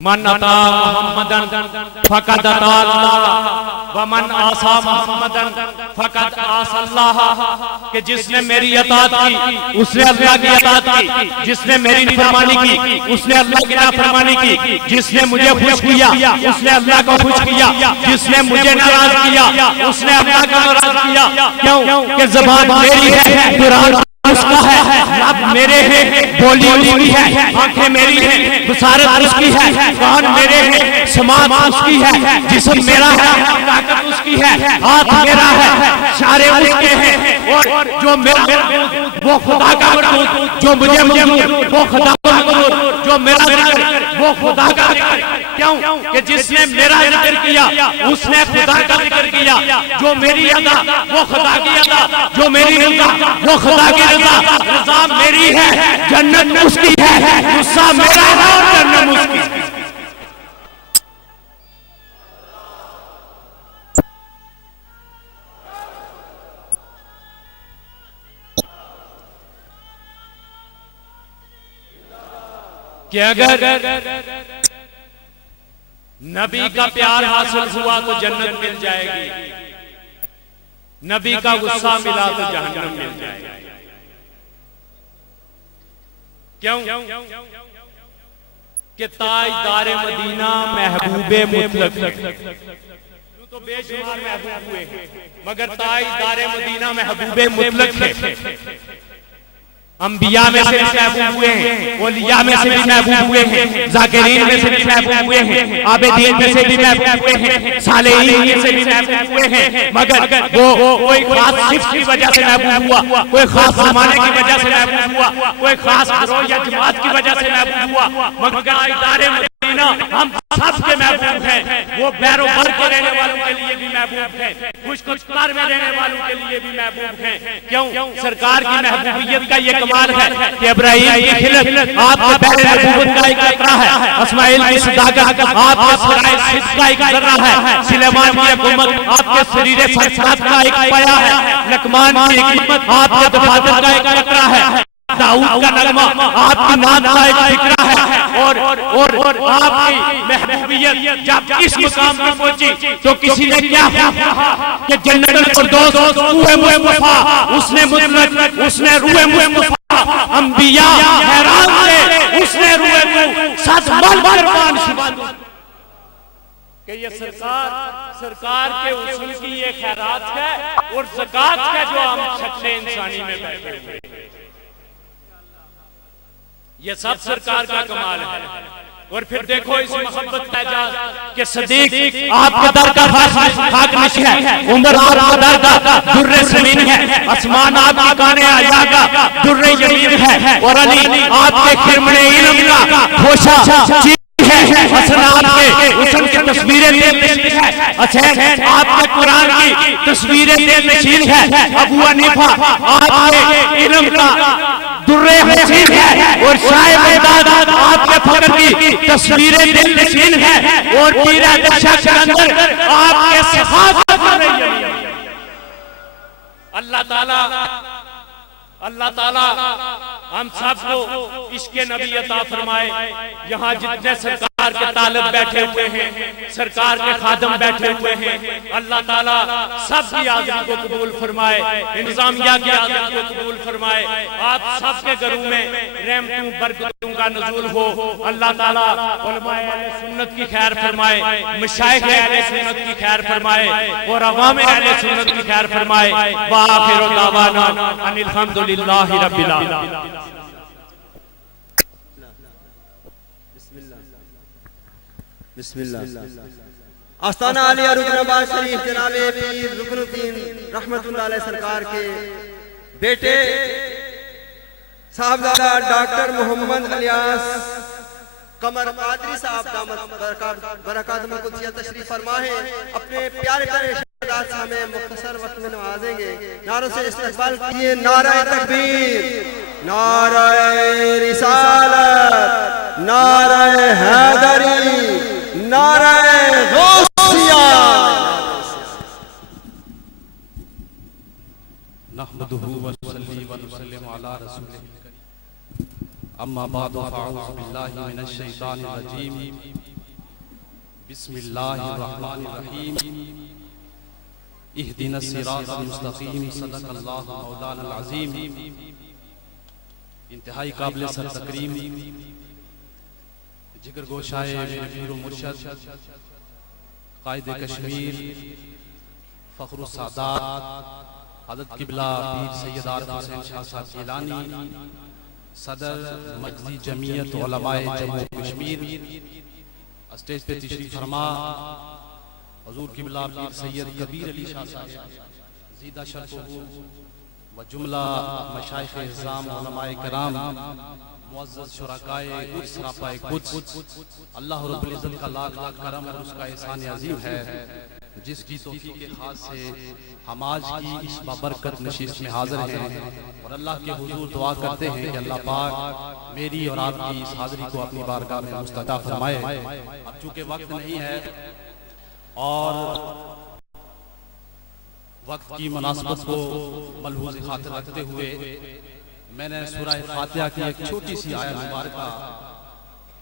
من اطاع محمدن فقد اطاع اللہ ومن عصى محمدن فقد عصى اللہ، کہ جس نے میری اطاعت کی اس نے اللہ کی اطاعت کی، جس نے میری نافرمانی کی اس نے اللہ کی نافرمانی کی، جس نے مجھے خوش کیا اس نے اللہ کو خوش کیا، جس نے مجھے ناراض کیا اس نے اللہ کو ناراض کیا۔ کیوں کہ زبان میری ہے، قرآن اس کا ہے، لب میرے ہیں، بولی اس کی ہے، آنکھیں میری ہیں، بصارت اس کی ہے، کان میرے ہیں، سماعت اس کی ہے، جسم میرا ہے، طاقت اس کی ہے، ہاتھ میرا ہے، اشارے اس کے ہیں، اور جو میرا وہ خدا کا مقصود، جو مجھے مقصود وہ خدا کا مقصود، جو میرا ذکر وہ خدا کا ذکر۔ کیوں کہ جس نے میرا ذکر کیا اس نے خدا کا ذکر کیا، جو میری ادا وہ خدا کی ادا، جو میری رضا وہ خدا کی رضا، رضا میری ہے جنت اس کی ہے، غصہ میرا ہے اور جنت اس کی۔ کہ اگر نبی کا پیار حاصل ہوا تو جنت مل جائے گی، نبی کا غصہ ملا تو جہنم مل جائے گی۔ کیوں کہ تاجدار مدینہ محبوب مطلق، تو بے شمار محبوب ہوئے ہیں مگر تاجدار مدینہ محبوب مطلق ہے۔ انبیاء میں سے بھی محبوب ہوئے ہیں، اولیاء میں سے بھی محبوب ہوئے ہیں، ذاکرین میں سے بھی محبوب ہوئے ہیں، عابدین میں سے بھی محبوب ہوئے ہیں، صالحین میں سے بھی محبوب ہوئے ہیں، مگر وہ کوئی خاص صفت کی وجہ سے محبوب ہوا، کوئی خاص زمانے کی وجہ سے محبوب ہوا، کوئی خاص گروہ یا جماعت کی وجہ سے محبوب ہوا، مگر تاجدار مدینہ ہم سب کے محبوب ہیں۔ وہ بیرو بر کے رہنے والوں کے لیے بھی محبوب ہیں، کچھ کار میں رہنے والوں کے لیے بھی محبوب ہیں۔ کیوں سرکار کی محبوبیت کا یہ کمال ہے کہ ابراہیم کی خلت آپ کے پہلے نبوت کا ایک قطرہ ہے، اسماعیل کی صداقت آپ کے سرائے صدق کا ایک ذرہ ہے، سلیمان کی حکومت آپ کے سریر فرسات کا ایک پایا ہے، لقمان کی حکمت آپ کے دفاتر کا ایک قطرہ ہے، داؤد کا نغمہ آپ کی نام کا ایک فکرہ ہے، اور آپ کی محبوبیت جب اس مقام پر پہنچی تو کسی نے کیا کہا کہ جنت الفردوس روح مصطفیٰ، اس نے مطلق، اس نے روح مصطفیٰ، انبیاء حیران تھے، اس نے روح سات مل قربان شبہ کہ یہ سرکار کے اصول کی یہ خیرات ہے اور زکات ہے جو ہم شکل انسانی میں بیٹھے ہوئے۔ یہ سب سرکار کا کمال ہے۔ اور پھر دیکھو اس محبت کا اعجاز کہ صدیق آپ کے در کا خاک نش ہے، عمر آپ کے در کا در زمین ہے، عثمان آپ کی کان عیا کا در یمین ہے، اور علی آپ کے خرمن علم کا خوشہ چیز ہے، حسن آپ کے حسن کی تصویریں دل نشین ہے، حسین آپ کے قرآن کی تصویریں دل نشین ہے، ابو حنیفہ آپ کے علم کا در حسین ہے، اور شاہ بغداد آپ کے فقر کی تصویریں دل نشین ہے، اور پیرہ دشا کے اندر آپ کے صفات در یمین۔ اللہ تعالیٰ ہم سب کو عشق نبی عطا فرمائے۔ یہاں جتنے سرکار کے طالب بیٹھے ہوئے ہیں، سرکار کے خادم بیٹھے ہوئے ہیں، اللہ تعالیٰ سب کی حاضری کو قبول فرمائے، انتظامیہ کی حاضری کو قبول فرمائے، آپ سب کے گھروں میں رحمتوں برکتوں کا نزول ہو۔ اللہ تعالیٰ علماء اہل سنت کی خیر فرمائے، مشائخ اہل سنت کی خیر فرمائے، اور عوام اہل سنت کی خیر فرمائے۔ وآخر دعوانا ان الحمدللہ رب العالمین۔ بسم اللہ۔ آستانہ عالیہ رکن آباد شریف جناب پیر رکن الدین رحمت اللہ علیہ سرکار کے بیٹے صاحبزادہ ڈاکٹر محمد الیاس قمر قادری صاحب دامت برکات قدسیہ تشریف فرما ہے، اپنے پیارے پیارے شہادات سے ہمیں مختصر وقت میں نوازیں گے۔ نعروں سے استقبال کیے، نعرہ تکبیر، نعرہ رسالت، نعرہ حیدری، نعرہ غوثیہ۔ نحمدہ ونصلی ونسلم علی رسولہ الکریم، اما بعد فاعوذ باللہ من الشیطان الرجیم، بسم اللہ الرحمن الرحیم اہدنا الصراط المستقیم صدق اللہ مولانا العظیم. انتہائی قابل سر تکریم جگر گوشائے میرے پیر و مرشد قائد کشمیر فخر السادات حضرت قبلہ پیر سید عارف حسین شاہ صاحب گیلانی صدر مرکزی جمعیت علماء جموں کشمیر، اسٹیج پہ تشریف فرما حضور قبلہ پیر سید کبیر علی شاہ صاحب زیدہ شرف و جملہ مشائخ اعظام علماء کرام، معزز شرکائے قدس سراپائے قدس، اللہ رب العزت کا لاکھ لاکھ کرم اور اس کا احسان عظیم ہے جس کی توفیق خاص سے ہم آج کی اس بابرکت نشست میں حاضر ہیں اور اللہ کے حضور دعا کرتے ہیں کہ اللہ پاک میری اور آپ کی اس حاضری کو اپنی بارگاہ میں مستعد فرمائے. اب چونکہ وقت نہیں ہے اور وقت کی مناسبت کو ملحوظ خاطر رکھتے ہوئے میں نے سورہ فاتحہ کی ایک چھوٹی سی آیت مبارکہ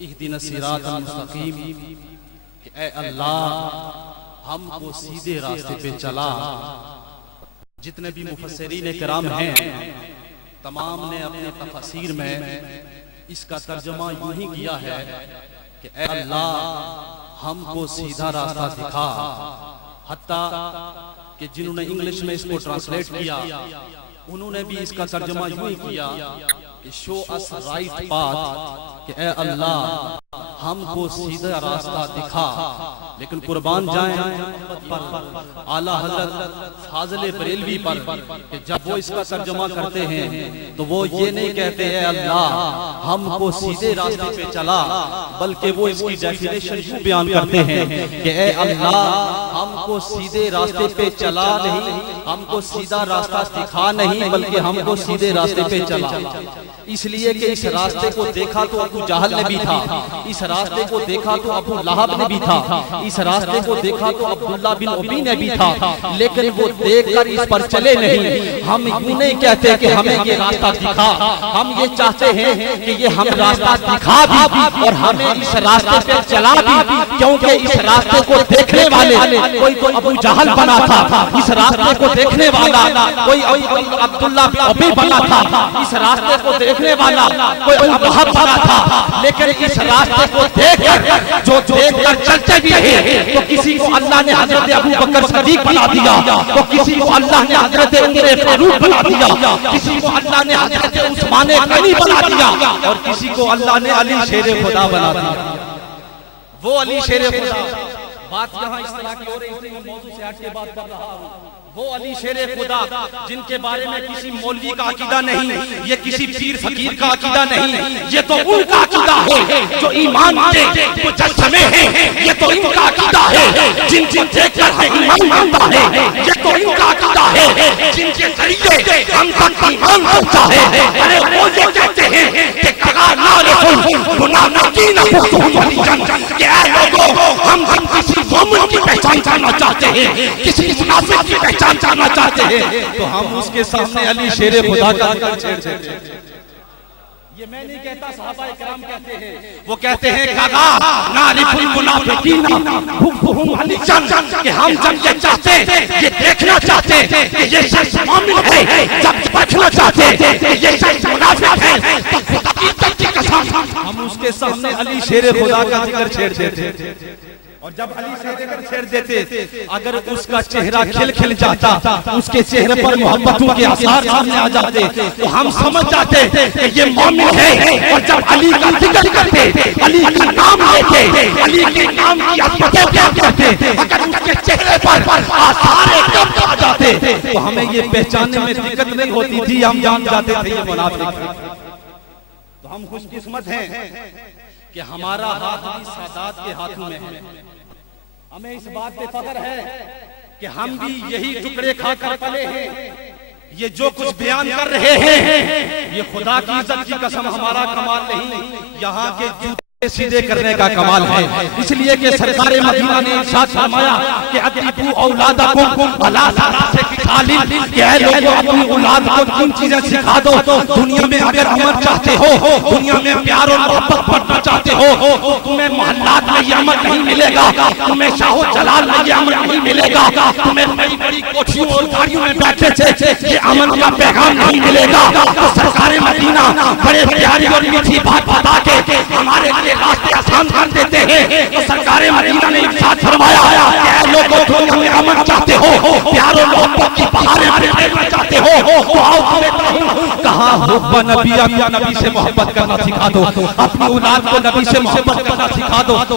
اہدنا الصراط المستقیم کہ اے اللہ ہم کو سیدھے راستے پہ چلا. جتنے بھی مفسرین کرام ہیں تمام نے اپنے تفسیر میں اس کا ترجمہ یوں ہی کیا ہے کہ اے اللہ ہم کو سیدھا راستہ دکھا. حتیٰ کہ جنہوں نے انگلش میں اس کو ٹرانسلیٹ کیا انہوں نے بھی اس کا ترجمہ یوں ہی کیا کہ شو اس رائٹ پاتھ، کہ اے اللہ ہم کو سیدھا راستہ دکھا. لیکن قربان جائیں اعلیٰ حضرت فاضل بریلوی پر کہ جب وہ اس کا ترجمہ کرتے ہیں تو وہ یہ نہیں کہتے اے اللہ ہم کو سیدھے راستے پہ چلا، بلکہ وہ اس کی ڈیفینیشن یوں بیان کرتے ہیں کہ اے اللہ ہم کو سیدھے راستے پہ چلا نہیں، ہم کو سیدھا راستہ دکھا نہیں، بلکہ ہم کو سیدھے راستے پہ چلا. اس لیے کہ اس راستے کو دیکھا تو ابو جہل نے بھی تھا، اس راستے کو دیکھا تو ابو لہب نے بھی تھا، اس راستے کو دیکھا تو عبداللہ بن ابی نے بھی تھا، لیکن وہ دیکھ کر اس پر چلے نہیں. ہم یوں نہیں کہتے کہ ہمیں یہ راستہ دکھا، ہم یہ چاہتے ہیں کہ یہ ہم راستہ دکھا بھی اور ہمیں اس راستے پہ چلا بھی، کیونکہ اس راستے کو دیکھنے والے کوئی تو ابو جہل بنا تھا، اس راستے کو دیکھنے والا کوئی عبداللہ بن ابی بنا تھا، اس راستے کو دیکھنے والا کوئی ابو لہب بنا تھا. لیکن اس راستے کو دیکھ کر جو دیکھ کر چلتے بھی ہیں تو کسی کو اللہ نے حضرت ابو بکر صدیق بنا دیا، تو کسی کو اللہ نے حضرت عمر فاروق بنا دیا، کسی کو اللہ نے حضرت عثمان غنی بنا دیا، اور کسی کو اللہ نے علی شیر خدا بنا دیا. وہ علی شیر خدا، بات یہاں اس طرح کی ہو رہی ہے، میں موضوع سے ہٹ کے بات کر رہا ہوں. وہ علی شیر خدا جن کے بارے میں کسی مولوی کا عقیدہ نہیں، یہ کسی پیر فقیر کا عقیدہ نہیں، یہ تو ان کا عقیدہ ہے جو ایمان کے مجسمے ہیں. یہ تو ان کا عقیدہ ہے جن کو دیکھ کر ہم ایمان مانتا ہے. یہ تو ان کا عقیدہ ہے جن کے ذریعے ہم تک ایمان پہنچا ہے. ارے وہ یہ کہتے ہیں کہ کہا نارفل منافقین فتحهم ولیجن، کہ اے لوگوں ہم کسی مومن کی پہچان کرنا چاہتے ہیں، کسی منافق کی پہچان جاننا چاہتے ہیں، تو ہم اس کے سامنے علی شیر خدا کا ذکر چھیڑ دیتے ہیں. یہ میں نہیں کہتا، صحابہ کرام کہتے ہیں. وہ کہتے ہیں کہا نعرف المنافقین حبهم ولیجن، کہ ہم جب یہ چاہتے یہ دیکھنا چاہتے کہ یہ شخص مومن ہے، جب دیکھنا چاہتے کہ یہ شخص منافق ہے، تو خدا کی عزت کی قسم ہم اس کے سامنے علی شیر خدا کا ذکر چھیڑ دیتے ہیں. اور جب علی سے ذکر چھیڑ دیتے، اگر اس کا چہرہ کھل کھل جاتا، اس کے چہرے پر محبتوں کے آثار سامنے آ جاتے، تو ہم سمجھ جاتے کہ یہ مومن ہے. اور جب علی کا ذکر کرتے، علی کا نام لیتے، علی کے نام کی عظمتیں بیان کرتے، اگر اس کے چہرے پر آثار غم آ جاتے تو ہمیں یہ پہچاننے میں دقت نہیں ہوتی تھی، ہم جان جاتے تھے یہ منافق ہے. تو ہم خوش قسمت ہیں کہ ہمارا ہاتھ بھی سادات کے ہاتھوں میں ہے. ہمیں اس بات پہ فخر ہے کہ ہم بھی یہی ٹکڑے کھا کر پلے ہیں. یہ جو کچھ بیان کر رہے ہیں یہ خدا کی عزت کی قسم ہمارا کمال نہیں. یہاں کے سیدھے کرنے کا کمال ہے، اس لیے کہ سرکار مدینہ نے ارشاد فرمایا کہ ادبو اولادکم علی ثلاث خصال، کہ اے لوگوں اپنی اولاد کو تین چیزیں سکھا دو۔ دنیا میں اگر امن چاہتے ہو، دنیا میں پیار اور محبت بڑھنا چاہتے ہو تو تمہیں محلات میں یہ امن نہیں ملے گا، تمہیں شاہ و جلال میں یہ امن نہیں ملے گا، تمہیں بڑی بڑی کوٹھیوں اور گاڑیوں میں بیٹھے سے یہ امن کا پیغام نہیں ملے گا۔ تو سرکار مدینہ بڑے پیاری اور میٹھی بات بتا کے ہمارے لیے راستے آسان کر دیتے ہیں۔ تو سرکار مدینہ نے ارشاد فرمایا کہ اے لوگوں دنیا میں امن چاہتے ہو، پیار و محبت کی بہاریں پھیلنا چاہتے ہو تو آؤ دیتا ہوں کہاں حب نبی، نبی سے محبت کرنا سکھا دو، اپنی اولاد کو نبی سے محبت کرنا سکھا دو۔